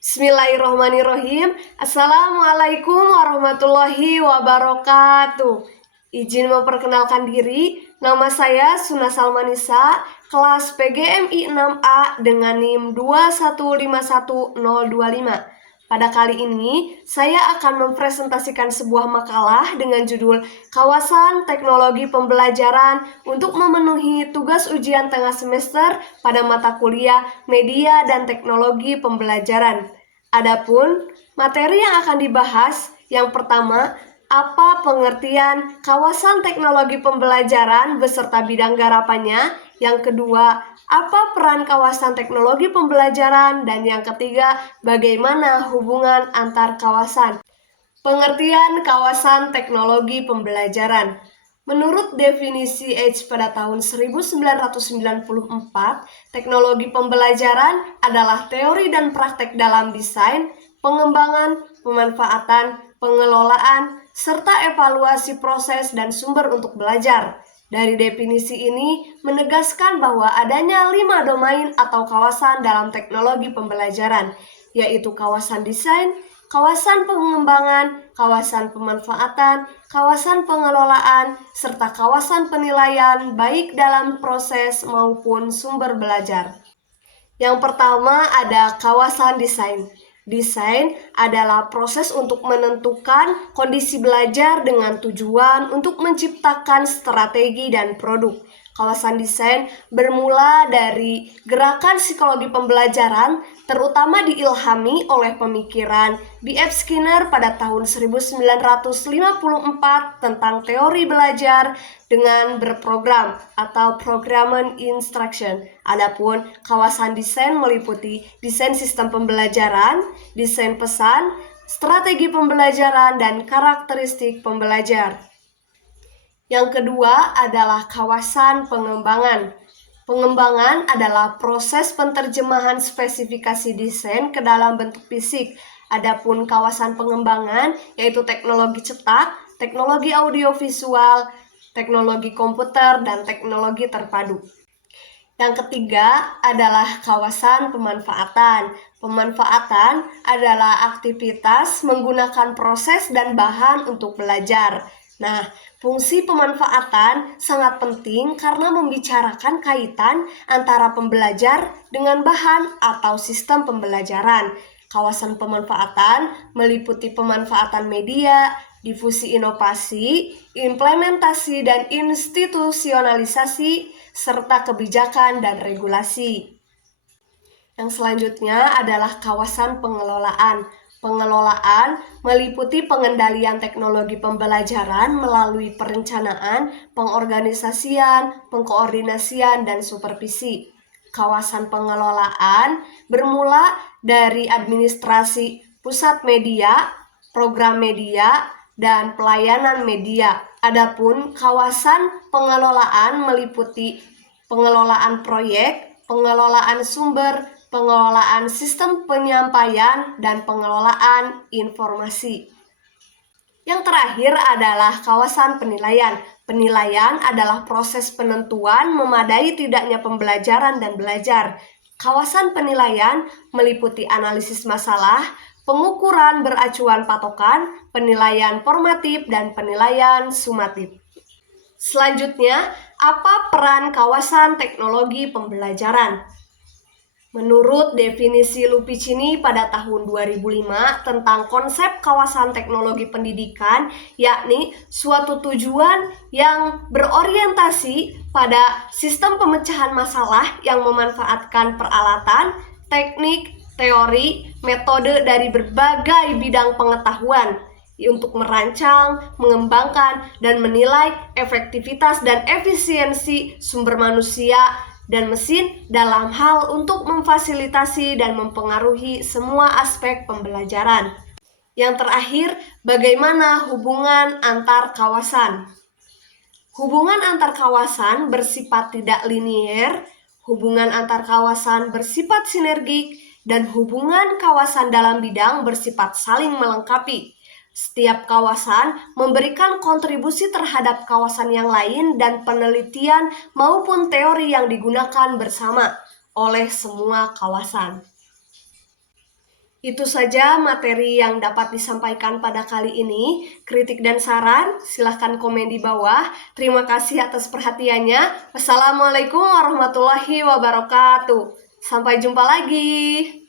Bismillahirrahmanirrahim. Assalamualaikum warahmatullahi wabarakatuh. Izin memperkenalkan diri, nama saya Suna Salmanisa, kelas PGMI 6A dengan NIM 2151025. Pada kali ini, saya akan mempresentasikan sebuah makalah dengan judul Kawasan Teknologi Pembelajaran untuk memenuhi tugas ujian tengah semester pada mata kuliah Media dan Teknologi Pembelajaran. Adapun materi yang akan dibahas, yang pertama, apa pengertian kawasan teknologi pembelajaran beserta bidang garapannya? Yang kedua, apa peran kawasan teknologi pembelajaran? Dan yang ketiga, bagaimana hubungan antar kawasan? Pengertian kawasan teknologi pembelajaran. Menurut definisi H pada tahun 1994, teknologi pembelajaran adalah teori dan praktek dalam desain, pengembangan, pemanfaatan, pengelolaan, serta evaluasi proses dan sumber untuk belajar. Dari definisi ini menegaskan bahwa adanya 5 domain atau kawasan dalam teknologi pembelajaran, yaitu kawasan desain, kawasan pengembangan, kawasan pemanfaatan, kawasan pengelolaan, serta kawasan penilaian baik dalam proses maupun sumber belajar. Yang pertama ada kawasan desain. Desain adalah proses untuk menentukan kondisi belajar dengan tujuan untuk menciptakan strategi dan produk. Kawasan desain bermula dari gerakan psikologi pembelajaran, terutama diilhami oleh pemikiran B.F. Skinner pada tahun 1954 tentang teori belajar dengan berprogram atau programming instruction. Adapun kawasan desain meliputi desain sistem pembelajaran, desain pesan, strategi pembelajaran, dan karakteristik pembelajar. Yang kedua adalah kawasan pengembangan. Pengembangan adalah proses penerjemahan spesifikasi desain ke dalam bentuk fisik. Adapun kawasan pengembangan yaitu teknologi cetak, teknologi audiovisual, teknologi komputer, dan teknologi terpadu. Yang ketiga adalah kawasan pemanfaatan. Pemanfaatan adalah aktivitas menggunakan proses dan bahan untuk belajar. Nah, fungsi pemanfaatan sangat penting karena membicarakan kaitan antara pembelajar dengan bahan atau sistem pembelajaran. Kawasan pemanfaatan meliputi pemanfaatan media, difusi inovasi, implementasi dan institusionalisasi, serta kebijakan dan regulasi. Yang selanjutnya adalah kawasan pengelolaan. Pengelolaan meliputi pengendalian teknologi pembelajaran melalui perencanaan, pengorganisasian, pengkoordinasian, dan supervisi. Kawasan pengelolaan bermula dari administrasi pusat media, program media, dan pelayanan media. Adapun kawasan pengelolaan meliputi pengelolaan proyek, pengelolaan sumber, pengelolaan sistem penyampaian, dan pengelolaan informasi. Yang terakhir adalah kawasan penilaian. Penilaian adalah proses penentuan memadai tidaknya pembelajaran dan belajar. Kawasan penilaian meliputi analisis masalah, pengukuran beracuan patokan, penilaian formatif, dan penilaian sumatif. Selanjutnya, apa peran kawasan teknologi pembelajaran? Menurut definisi Lupicini pada tahun 2005 tentang konsep kawasan teknologi pendidikan, yakni suatu tujuan yang berorientasi pada sistem pemecahan masalah yang memanfaatkan peralatan, teknik, teori, metode dari berbagai bidang pengetahuan untuk merancang, mengembangkan, dan menilai efektivitas dan efisiensi sumber manusia dan mesin dalam hal untuk memfasilitasi dan mempengaruhi semua aspek pembelajaran. Yang terakhir, bagaimana hubungan antar kawasan? Hubungan antar kawasan bersifat tidak linier, hubungan antar kawasan bersifat sinergik, dan hubungan kawasan dalam bidang bersifat saling melengkapi. Setiap kawasan memberikan kontribusi terhadap kawasan yang lain dan penelitian maupun teori yang digunakan bersama oleh semua kawasan. Itu saja materi yang dapat disampaikan pada kali ini. Kritik dan saran, silahkan komen di bawah. Terima kasih atas perhatiannya. Wassalamualaikum warahmatullahi wabarakatuh. Sampai jumpa lagi.